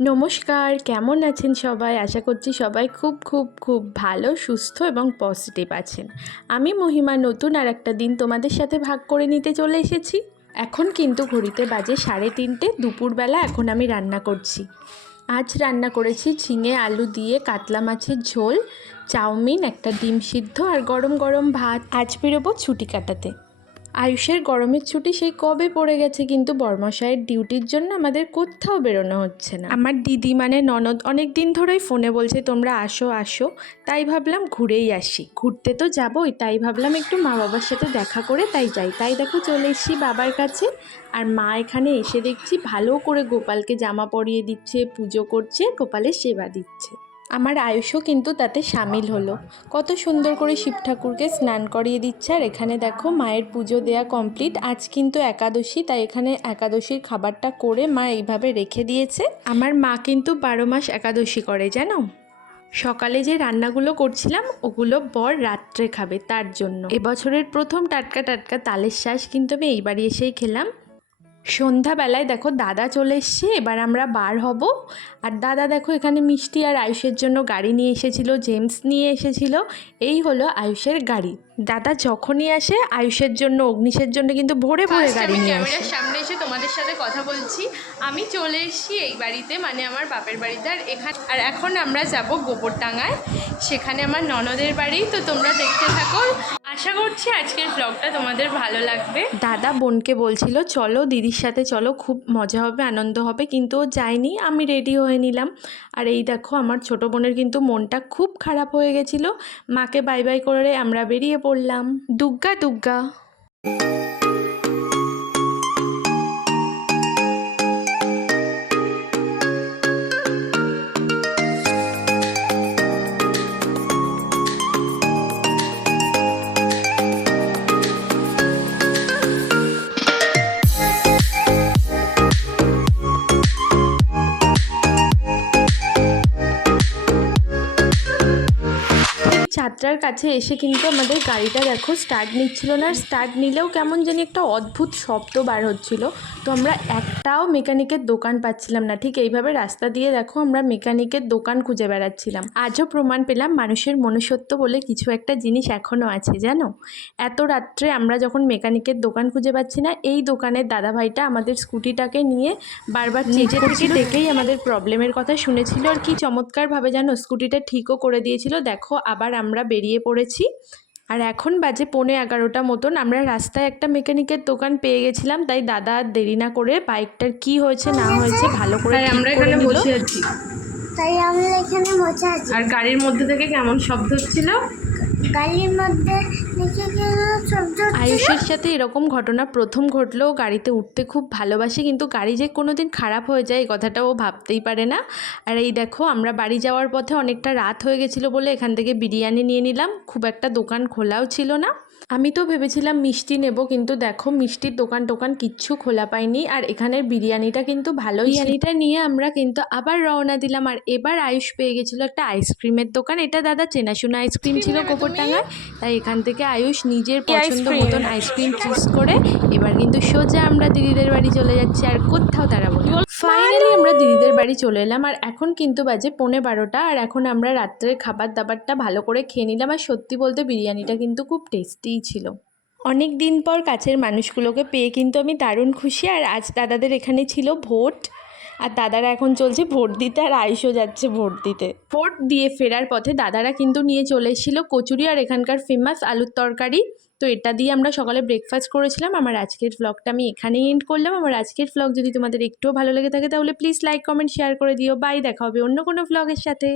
নমস্কার, কেমন আছেন সবাই? আশা করছি সবাই খুব খুব খুব ভালো, সুস্থ এবং পজিটিভ আছেন। আমি মহিমা, নতুন আর একটা দিন তোমাদের সাথে ভাগ করে নিতে চলে এসেছি। এখন কিন্তু ঘড়িতে বাজে সাড়ে তিনটে, দুপুরবেলা এখন আমি রান্না করছি। আজ রান্না করেছি ঝিঙে আলু দিয়ে কাতলা মাছের ঝোল, চাউমিন, একটা ডিম সিদ্ধ আর গরম গরম ভাত। আজ বেরোবো ছুটি কাটাতে। আয়ুষের গরমের ছুটি সেই কবে পড়ে গেছে কিন্তু বর্মশায়ের ডিউটির জন্য আমাদের কোথাও বেরোনো হচ্ছে না। আমার দিদি মানে ননদ অনেক দিন ধরেই ফোনে বলছে, তোমরা আসো আসো। তাই ভাবলাম ঘুরেই আসি। ঘুরতে তো যাবোই, তাই ভাবলাম একটু মা বাবার সাথে দেখা করে তাই যাই। তাই দেখো চলে এসেছি বাবার কাছে আর মা এখানে এসে দেখছি ভালো করে গোপালকে জামা পরিয়ে দিচ্ছে, পুজো করছে, গোপালের সেবা দিচ্ছে। আমার আয়ুষও কিন্তু তাতে সামিল হলো। কত সুন্দর করে শিব ঠাকুরকে স্নান করিয়ে দিচ্ছে, আর এখানে দেখো মায়ের পুজো দেয়া কমপ্লিট আজ কিন্তু একাদশী, তাই এখানে একাদশীর খাবারটা করে মা এইভাবে রেখে দিয়েছে। আমার মা কিন্তু বারো মাস একাদশী করে, জানো? সকালে যে রান্নাগুলো করছিলাম, ওগুলো বর রাত্রে খাবে তার জন্য। এবছরের প্রথম টাটকা টাটকা তালের শ্বাস কিন্তু আমি এই বাড়ি এসেই খেলাম। সন্ধ্যাবেলায় দেখো দাদা চলে এসছে এবার আমরা বার হব। আর দাদা দেখো এখানে মিষ্টি আর আয়ুষের জন্য গাড়ি নিয়ে এসেছিল জেমস নিয়ে এসেছিল। এই হলো আয়ুষের গাড়ি। দাদা যখনই আসে আয়ুষের জন্য অগ্নিশের জন্য কিন্তু ভোরে ভোরে গাড়ি নিয়ে ক্যামেরার সামনে এসে তোমাদের সাথে কথা বলছি। আমি চলে এসেছি এই বাড়িতে মানে আমার বাপের বাড়িতে। আর এখানে আর এখন আমরা যাব গোবরডাঙ্গায়। সেখানে আমার ননদের বাড়ি তো তোমরা দেখতে থাকো আশা করছি আজকের ব্লগটা তোমাদের ভালো লাগবে। দাদা বোনকে বলছিল, চলো দিদির সাথে চলো, খুব মজা হবে, আনন্দ হবে। কিন্তু ও যায়নি, আমি রেডি হয়ে নিলাম। আর এই দেখো, আমার ছোট বোনের কিন্তু মনটা খুব খারাপ হয়ে গেছিল। মাকে বাই বাই করে আমরা বেরিয়ে পড়লাম। দুগ্গা দুগ্গা। যাত্রার কাছে এসে কিন্তু আমাদের গাড়িটা দেখো স্টার্ট নিচ্ছিল না। আর স্টার্ট নিলেও কেমন জানি একটা অদ্ভুত শব্দ বার হচ্ছিল। তো আমরা একটাও মেকানিকের দোকান পাচ্ছিলাম না। ঠিক এইভাবে রাস্তা দিয়ে দেখো আমরা মেকানিকের দোকান খুঁজে বেড়াচ্ছিলাম। আজও প্রমাণ পেলাম মানুষের মনুষ্যত্ব বলে কিছু একটা জিনিস এখনও আছে জানো? এত রাত্রে আমরা যখন মেকানিকের দোকান খুঁজে পাচ্ছি না এই দোকানের দাদাভাইটা আমাদের স্কুটিটাকে নিয়ে বারবার নিজে থেকে ডেকেই আমাদের প্রবলেমের কথা শুনেছিল। আর কি চমৎকারভাবে জানো স্কুটিটা ঠিকও করে দিয়েছিল। দেখো আবার আমরা বেরিয়ে পড়েছি। আর এখন বাজে পৌনে এগারোটা মতন। আমরা রাস্তায় একটা মেকানিকের দোকান পেয়ে গেছিলাম তাই দাদা আর দেরি না করে বাইকটার কি হয়েছে না হয়েছে ভালো করে আমরা এখানে। বসে আছি। তাই আমরা এখানে বসে আছি। আর গাড়ির মধ্যে থেকে কেমন শব্দ হচ্ছিল? গাড়ির মধ্যে আয়ুষের সাথে এরকম ঘটনা প্রথম ঘটলেও গাড়িতে উঠতে খুব ভালোবাসে কিন্তু গাড়ি যে কোনো দিন খারাপ হয়ে যায় এই কথাটা ও ভাবতেই পারে না। আর এই দেখো আমরা বাড়ি যাওয়ার পথে অনেকটা রাত হয়ে গেছিল বলে এখান থেকে বিরিয়ানি নিয়ে নিলাম। খুব একটা দোকান খোলাও ছিল না। আমি তো ভেবেছিলাম মিষ্টি নেব কিন্তু দেখো মিষ্টির দোকান টোকান কিচ্ছু খোলা পাইনি আর এখানের বিরিয়ানিটা কিন্তু ভালোই বিরিয়ানিটা নিয়ে আমরা কিন্তু আবার রওনা দিলাম। আর এবার আয়ুষ পেয়ে গেছিল একটা আইসক্রিমের দোকান। এটা দাদা চেনাশোনা আইসক্রিম ছিল নেবে তুমি? তাই এখান থেকে আয়ুষ নিজের পছন্দ মতন আইসক্রিম চুজ করে এবার কিন্তু সোজা আমরা দিদিদের বাড়ি চলে যাচ্ছি আর কোথাও দাঁড়াবো ফাইনালি আমরা দিদিদের বাড়ি চলে এলাম আর এখন কিন্তু বাজে পৌনে বারোটা আর এখন আমরা রাত্রের খাবার দাবারটা ভালো করে খেয়ে নিলাম আর সত্যি বলতে বিরিয়ানিটা কিন্তু খুব টেস্টিই ছিল। অনেক দিন পর কাছের মানুষগুলোকে পেয়ে কিন্তু আমি দারুণ খুশি আর আজ দাদাদের এখানে ছিল ভোট। আর দাদারা এখন চলছে ভোট দিতে আর আয়ুষও যাচ্ছে ভোট দিতে। ভোট দিয়ে ফেরার পথে দাদারা কিন্তু নিয়ে চলে এসেছিল কচুরি আর এখানকার ফেমাস আলুর তরকারি। তো এটা দিয়ে আমরা সকালে ব্রেকফাস্ট করেছিলাম। আমার আজকের ব্লগটা আমি এখানেই এন্ড করলাম। আমার আজকের ব্লগ যদি তোমাদের একটুও ভালো লেগে থাকে তাহলে প্লিজ লাইক কমেন্ট শেয়ার করে দিও। বাই দেখা হবে অন্য কোনো ব্লগের সাথে।